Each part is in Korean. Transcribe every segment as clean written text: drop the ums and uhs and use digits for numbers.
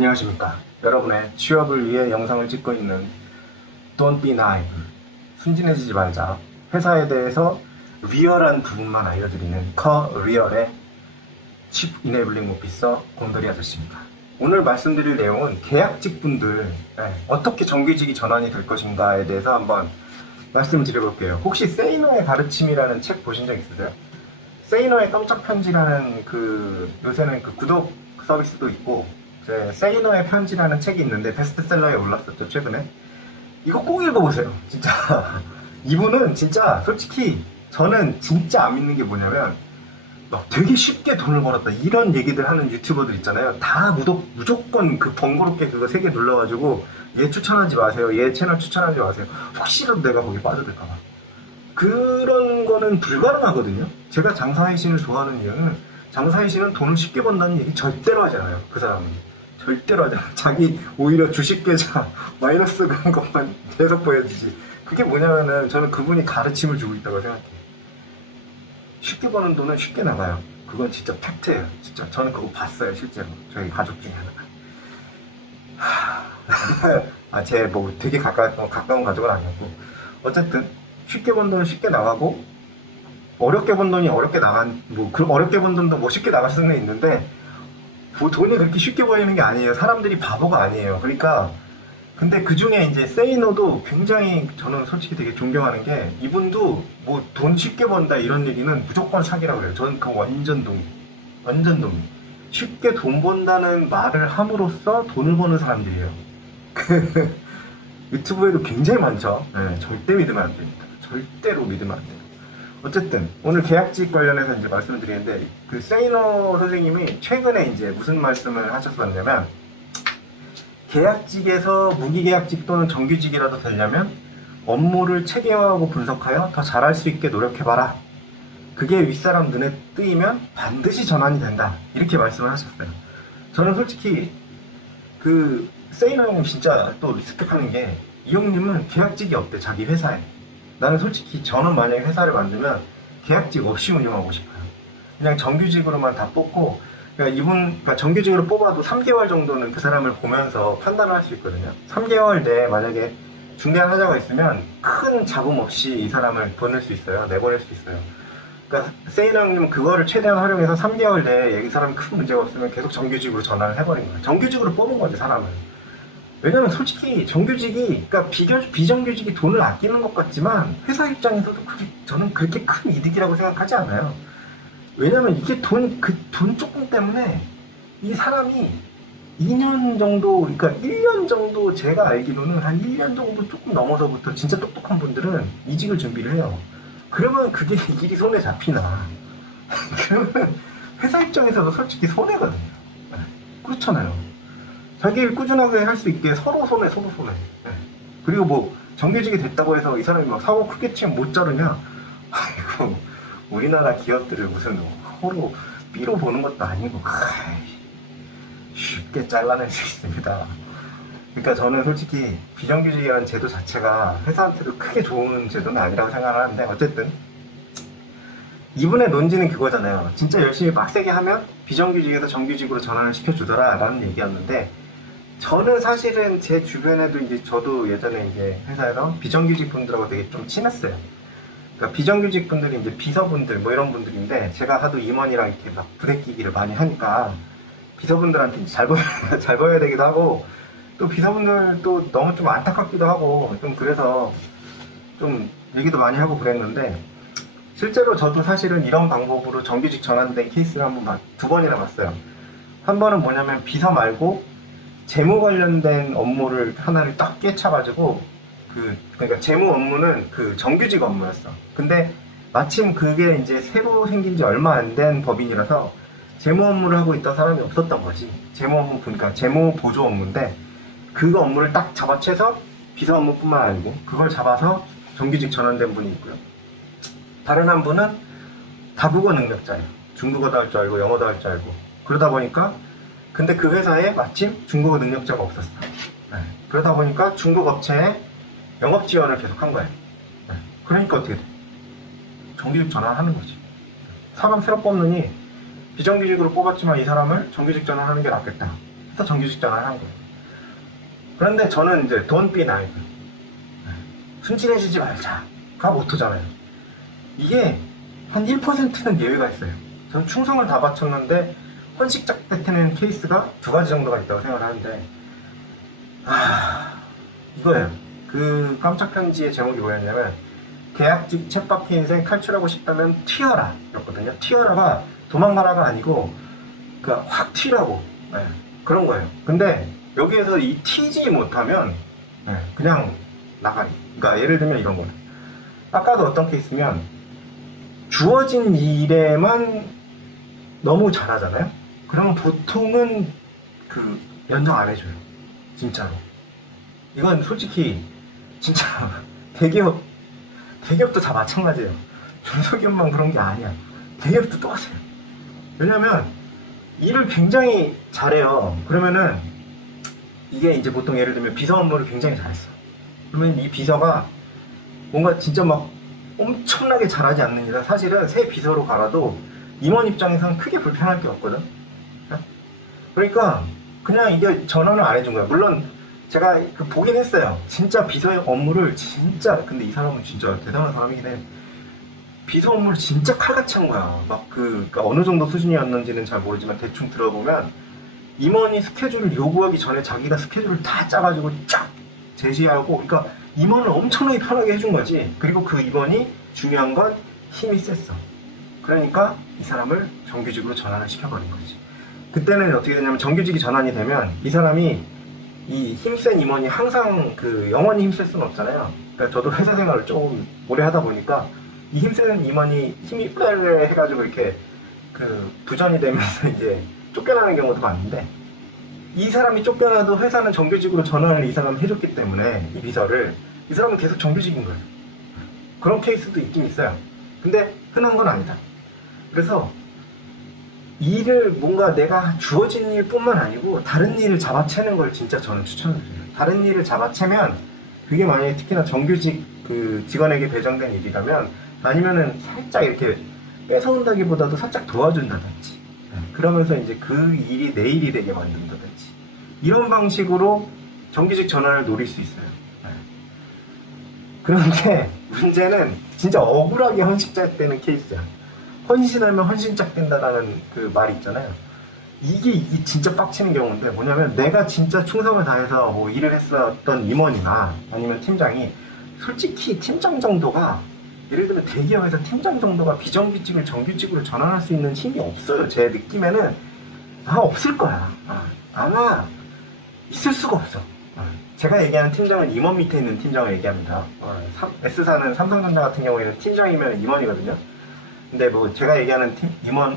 안녕하십니까. 여러분의 취업을 위해 영상을 찍고 있는 Don't be naive, 순진해지지 말자, 회사에 대해서 리얼한 부분만 알려드리는 커리얼의 Chief Enabling Officer 곰돌이 아저씨입니다. 오늘 말씀드릴 내용은 계약직 분들 어떻게 정규직이 전환이 될 것인가에 대해서 한번 말씀드려볼게요. 혹시 세이노의 가르침이라는 책 보신 적 있으세요? 세이노의 깜짝 편지라는 요새는 구독 서비스도 있고 세이노의 편지라는 책이 있는데 베스트셀러에 올랐었죠, 최근에. 이거 꼭 읽어보세요, 진짜. 이분은 진짜 솔직히 저는 진짜 안 믿는 게 뭐냐면 되게 쉽게 돈을 벌었다 이런 얘기들 하는 유튜버들 있잖아요. 다 무조건 번거롭게 그거 3개 눌러가지고 얘 추천하지 마세요, 얘 채널 추천하지 마세요, 혹시라도 내가 거기 빠져들까봐. 그런 거는 불가능하거든요. 제가 장사의 신을 좋아하는 이유는 장사의 신은 돈을 쉽게 번다는 얘기 절대로 하지 않아요. 그 사람은 절대로 하지 않아요. 자기 오히려 주식 계좌 마이너스 그런 것만 계속 보여주지. 그게 뭐냐면은 저는 그분이 가르침을 주고 있다고 생각해요. 쉽게 버는 돈은 쉽게 나가요. 그건 진짜 팩트예요. 진짜 저는 그거 봤어요, 실제로. 저희 가족 중에 하나가. 제 되게 가까운 가족은 아니었고, 어쨌든 쉽게 번 돈은 쉽게 나가고, 어렵게 번 돈이 어렵게 어렵게 번 돈도 쉽게 나갈 수는 있는데, 돈이 그렇게 쉽게 벌리는 게 아니에요. 사람들이 바보가 아니에요. 그러니까 근데 그 중에 이제 세이노도 굉장히 저는 솔직히 되게 존경하는 게, 이분도 돈 쉽게 번다 이런 얘기는 무조건 사기라고 그래요. 저는 그 완전 동의. 쉽게 돈 번다는 말을 함으로써 돈을 버는 사람들이에요. 유튜브에도 굉장히 많죠. 절대 믿으면 안 됩니다. 절대로 믿으면 안 돼요. 어쨌든 오늘 계약직 관련해서 이제 말씀을 드리는데, 세이노 선생님이 최근에 이제 무슨 말씀을 하셨었냐면, 계약직에서 무기계약직 또는 정규직이라도 되려면 업무를 체계화하고 분석하여 더 잘할 수 있게 노력해봐라. 그게 윗사람 눈에 뜨이면 반드시 전환이 된다. 이렇게 말씀을 하셨어요. 저는 솔직히 세이노 형님 진짜 또 리스펙하는 게, 이 형님은 계약직이 없대, 자기 회사에. 나는 솔직히 저는 만약에 회사를 만들면 계약직 없이 운영하고 싶어요. 그냥 정규직으로만 다 뽑고, 그러니까 정규직으로 뽑아도 3개월 정도는 그 사람을 보면서 판단을 할 수 있거든요. 3개월 내에 만약에 중대한 하자가 있으면 큰 잡음 없이 이 사람을 보낼 수 있어요. 내보낼 수 있어요. 그러니까 세이노 형님은 그거를 최대한 활용해서 3개월 내에 이 사람이 큰 문제가 없으면 계속 정규직으로 전환을 해버린 거예요. 정규직으로 뽑은 거지, 사람을. 왜냐면 솔직히 정규직이, 그러니까 비정규직이 돈을 아끼는 것 같지만 회사 입장에서도 저는 그렇게 큰 이득이라고 생각하지 않아요. 왜냐면 이게 돈 조금 때문에 이 사람이 2년 정도, 그러니까 1년 정도, 제가 알기로는 한 1년 정도 조금 넘어서부터 진짜 똑똑한 분들은 이직을 준비를 해요. 그러면 그게 일이 손에 잡히나. 그러면 회사 입장에서도 솔직히 손해거든요. 그렇잖아요. 자기 일 꾸준하게 할 수 있게 서로 손해. 그리고 정규직이 됐다고 해서 이 사람이 사고 크게 치면 못 자르냐? 아이고, 우리나라 기업들을 무슨 서로 삐로 보는 것도 아니고 쉽게 잘라낼 수 있습니다. 그러니까 저는 솔직히 비정규직이라는 제도 자체가 회사한테도 크게 좋은 제도는 아니라고 생각을 하는데, 어쨌든 이분의 논지는 그거잖아요. 진짜 열심히 빡세게 하면 비정규직에서 정규직으로 전환을 시켜주더라 라는 얘기였는데, 저는 사실은 제 주변에도 저도 예전에 회사에서 비정규직 분들하고 되게 좀 친했어요. 그러니까 비정규직 분들이 비서분들 이런 분들인데, 제가 하도 임원이랑 이렇게 부대끼기를 많이 하니까 비서분들한테 잘 보여야 되기도 하고, 또 비서분들도 너무 좀 안타깝기도 하고, 좀 그래서 좀 얘기도 많이 하고 그랬는데, 실제로 저도 사실은 이런 방법으로 정규직 전환된 케이스를 두 번이나 봤어요. 한 번은 뭐냐면 비서 말고 재무 관련된 업무를 하나를 딱 꿰차가지고, 그러니까 재무 업무는 정규직 업무였어. 근데 마침 그게 새로 생긴 지 얼마 안 된 법인이라서 재무 업무를 하고 있던 사람이 없었던 거지. 재무 업무, 그러니까 재무 보조 업무인데, 그거 업무를 딱 잡아채서 비서 업무뿐만 아니고 그걸 잡아서 정규직 전환된 분이 있고요. 다른 한 분은 다국어 능력자예요. 중국어도 할 줄 알고 영어도 할 줄 알고. 그러다 보니까, 근데 그 회사에 마침 중국어 능력자가 없었어. 그러다 보니까 중국 업체에 영업 지원을 계속 한 거예요. 그러니까 어떻게 돼? 정규직 전환하는 거지. 사람 새로 뽑느니 비정규직으로 뽑았지만 이 사람을 정규직 전환하는 게 낫겠다. 처음부터 정규직 전환한 거예요. 그런데 저는 이제 don't be naive, 순진해지지 말자가 모토잖아요. 이게 한 1%는 예외가 있어요. 저는 충성을 다 바쳤는데 헌식작되는 케이스가 2가지 정도가 있다고 생각을 하는데, 이거예요. 그 깜짝 편지의 제목이 뭐였냐면, 계약직 쳇바퀴 인생 탈출하고 싶다면 튀어라 였거든요. 튀어라가 도망가라가 아니고 그러니까 확 튀라고, 네, 그런 거예요. 근데 여기에서 이 튀지 못하면, 네, 그냥 나가리. 그러니까 예를 들면 이런 거예요. 아까도 어떤 케이스면 주어진 일에만 너무 잘하잖아요. 그러면 보통은 그 연장 안 해줘요. 진짜로. 이건 솔직히 진짜 대기업도 다 마찬가지예요. 중소기업만 그런 게 아니야. 대기업도 똑같아요. 왜냐면 일을 굉장히 잘해요. 그러면은 이게 이제 보통 예를 들면 비서 업무를 굉장히 잘했어. 그러면 이 비서가 뭔가 진짜 막 엄청나게 잘하지 않는 이상 사실은 새 비서로 갈아도 임원 입장에서는 크게 불편할 게 없거든. 그러니까 그냥 이게 전환을 안 해준 거야. 물론 제가 보긴 했어요. 진짜 비서의 업무를 진짜, 근데 이 사람은 진짜 대단한 사람이긴 해. 비서 업무를 진짜 칼같이 한 거야. 막 그러니까 어느 정도 수준이었는지는 잘 모르지만 대충 들어보면 임원이 스케줄을 요구하기 전에 자기가 스케줄을 다 짜가지고 쫙 제시하고, 그러니까 임원을 엄청나게 편하게 해준 거지. 그리고 그 임원이 중요한 건 힘이 셌어. 그러니까 이 사람을 정규직으로 전환을 시켜버린 거지. 그때는 어떻게 되냐면 정규직이 전환이 되면 이 사람이 이 힘센 임원이 항상 그 영원히 힘쓸 수는 없잖아요. 그러니까 저도 회사 생활을 조금 오래 하다 보니까 이 힘센 임원이 힘이 빼래 해가지고 이렇게 그 부전이 되면서 이제 쫓겨나는 경우도 많은데, 이 사람이 쫓겨나도 회사는 정규직으로 전환을 이 사람이 해줬기 때문에 이 비서를, 이 사람은 계속 정규직인 거예요. 그런 케이스도 있긴 있어요. 근데 흔한 건 아니다. 그래서 일을 뭔가 내가 주어진 일뿐만 아니고 다른 일을 잡아채는 걸 진짜 저는 추천드려요. 다른 일을 잡아채면 그게 만약에 특히나 정규직 그 직원에게 배정된 일이라면, 아니면은 살짝 이렇게 뺏어온다기보다도 살짝 도와준다든지, 그러면서 이제 그 일이 내 일이 되게 만든다든지, 이런 방식으로 정규직 전환을 노릴 수 있어요. 그런데 문제는 진짜 억울하게 헌식작 되는 케이스야. 헌신하면 헌신짝 된다라는 그 말이 있잖아요. 이게 진짜 빡치는 경우인데, 뭐냐면 내가 진짜 충성을 다해서 뭐 일을 했었던 임원이나 아니면 팀장이, 솔직히 팀장 정도가, 예를 들면 대기업에서 팀장 정도가 비정규직을 정규직으로 전환할 수 있는 힘이 없어요. 제 느낌에는 없을 거야. 아마 있을 수가 없어. 제가 얘기하는 팀장은 임원 밑에 있는 팀장을 얘기합니다. S사는 삼성전자 같은 경우에는 팀장이면 임원이거든요. 근데 뭐 제가 얘기하는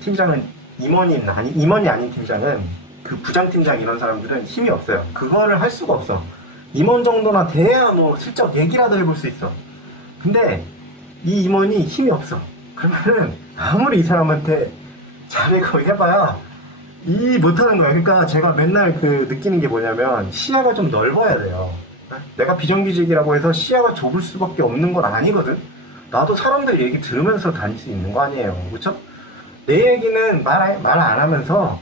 팀장은 임원이 아닌 팀장은 그 부장팀장 이런 사람들은 힘이 없어요. 그거를 할 수가 없어. 임원 정도나 돼야 뭐 슬쩍 얘기라도 해볼 수 있어. 근데 이 임원이 힘이 없어. 그러면은 아무리 이 사람한테 잘하고 해봐야 이 못하는 거야. 그러니까 제가 맨날 그 느끼는 게 뭐냐면, 시야가 좀 넓어야 돼요. 내가 비정규직이라고 해서 시야가 좁을 수밖에 없는 건 아니거든. 나도 사람들 얘기 들으면서 다닐 수 있는 거 아니에요. 그렇죠? 내 얘기는 말 안 하면서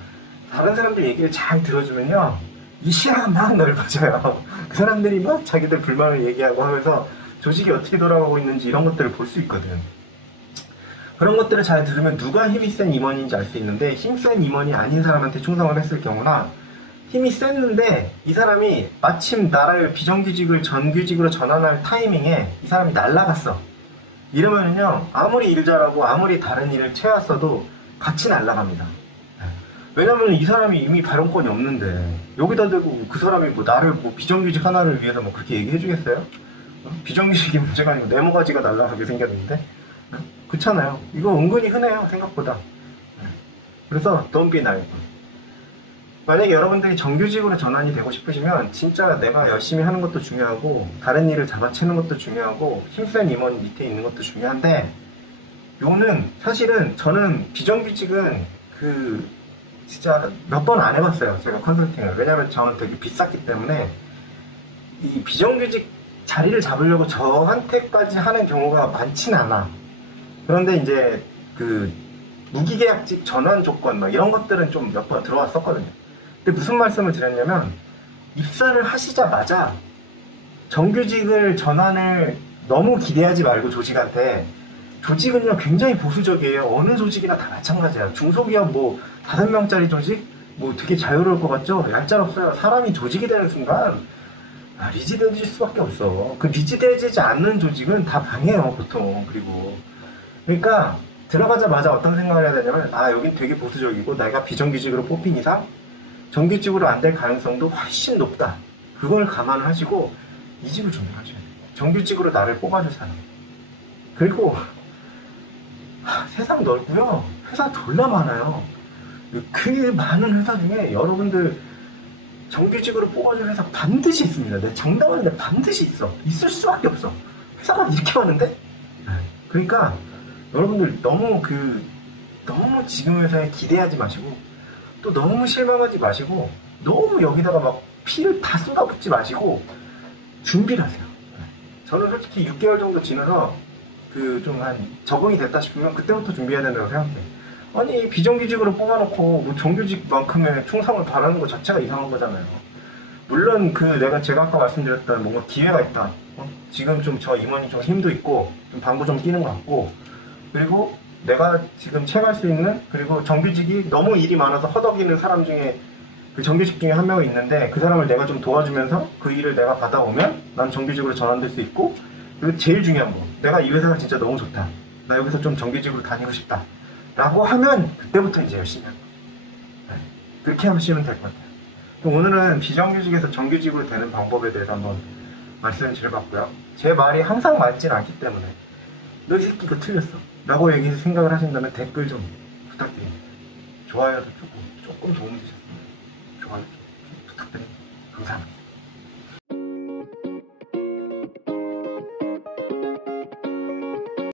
다른 사람들 얘기를 잘 들어주면요, 이 시야가 막 넓어져요. 그 사람들이 막 자기들 불만을 얘기하고 하면서 조직이 어떻게 돌아가고 있는지 이런 것들을 볼 수 있거든. 그런 것들을 잘 들으면 누가 힘이 센 임원인지 알 수 있는데, 힘센 임원이 아닌 사람한테 충성을 했을 경우나, 힘이 셌는데 이 사람이 마침 나라를 비정규직을 정규직으로 전환할 타이밍에 이 사람이 날라갔어. 이러면은요, 아무리 일 잘하고 아무리 다른 일을 채웠어도 같이 날라갑니다. 왜냐면 이 사람이 이미 발언권이 없는데 여기다 대고 그 사람이 뭐 나를 뭐 비정규직 하나를 위해서 뭐 그렇게 얘기해 주겠어요? 비정규직이 문제가 아니고 네모가지가 날라가게 생겼는데. 그렇잖아요. 이거 은근히 흔해요, 생각보다. 그래서 don't be naive. 만약에 여러분들이 정규직으로 전환이 되고 싶으시면 진짜 내가 열심히 하는 것도 중요하고 다른 일을 잡아채는 것도 중요하고 힘센 임원 밑에 있는 것도 중요한데, 요는 사실은 저는 비정규직은 그 진짜 몇 번 안 해봤어요, 제가 컨설팅을. 왜냐면 저는 되게 비쌌기 때문에 이 비정규직 자리를 잡으려고 저한테까지 하는 경우가 많진 않아. 그런데 이제 그 무기계약직 전환 조건 막 이런 것들은 좀 몇 번 들어왔었거든요. 근데 무슨 말씀을 드렸냐면 입사를 하시자마자 정규직을 전환을 너무 기대하지 말고 조직한테, 조직은요 굉장히 보수적이에요. 어느 조직이나 다 마찬가지야. 중소기업 뭐 5명짜리 조직 뭐 되게 자유로울 것 같죠? 얄짤없어요. 사람이 조직이 되는 순간 리지돼질 수밖에 없어. 그 리지돼지지 않는 조직은 다 방해해요 보통. 그리고 그러니까 들어가자마자 어떤 생각을 해야 되냐면 여긴 되게 보수적이고 내가 비정규직으로 뽑힌 이상 정규직으로 안 될 가능성도 훨씬 높다. 그걸 감안하시고 이직을 준비하셔야 돼요. 정규직으로 나를 뽑아줄 사람. 그리고 세상 넓고요. 회사 졸라 많아요. 그 많은 회사 중에 여러분들 정규직으로 뽑아줄 회사 반드시 있습니다. 내 장담하는데 반드시 있어. 있을 수밖에 없어. 회사가 이렇게 많은데? 그러니까 여러분들 너무 지금 회사에 기대하지 마시고 또 너무 실망하지 마시고 너무 여기다가 막 피를 다 쏟아붓지 마시고 준비를 하세요. 저는 솔직히 6개월 정도 지나서 좀 한 적응이 됐다 싶으면 그때부터 준비해야 된다고 생각해. 아니 비정규직으로 뽑아놓고 뭐 정규직만큼의 충성을 바라는 것 자체가 이상한 거잖아요. 물론 제가 아까 말씀드렸던 뭔가 기회가 있다. 지금 좀 저 임원이 좀 힘도 있고 좀 방구 좀 끼는 것 같고, 그리고 내가 지금 채갈 수 있는, 그리고 정규직이 너무 일이 많아서 허덕이는 사람 중에 그 정규직 중에 한 명이 있는데 그 사람을 내가 좀 도와주면서 그 일을 내가 받아오면 난 정규직으로 전환될 수 있고, 그리고 제일 중요한 거, 내가 이 회사가 진짜 너무 좋다, 나 여기서 좀 정규직으로 다니고 싶다 라고 하면 그때부터 이제 열심히 하는 거예요. 그렇게 하시면 될 것 같아요. 그럼 오늘은 비정규직에서 정규직으로 되는 방법에 대해서 한번 말씀을 드려봤고요. 제 말이 항상 맞진 않기 때문에 너 이 새끼 이거 틀렸어 라고 얘기해서 생각을 하신다면 댓글 좀 부탁드립니다. 좋아요도 조금 도움이 되셨으면 좋아요 좀 부탁드립니다. 감사합니다.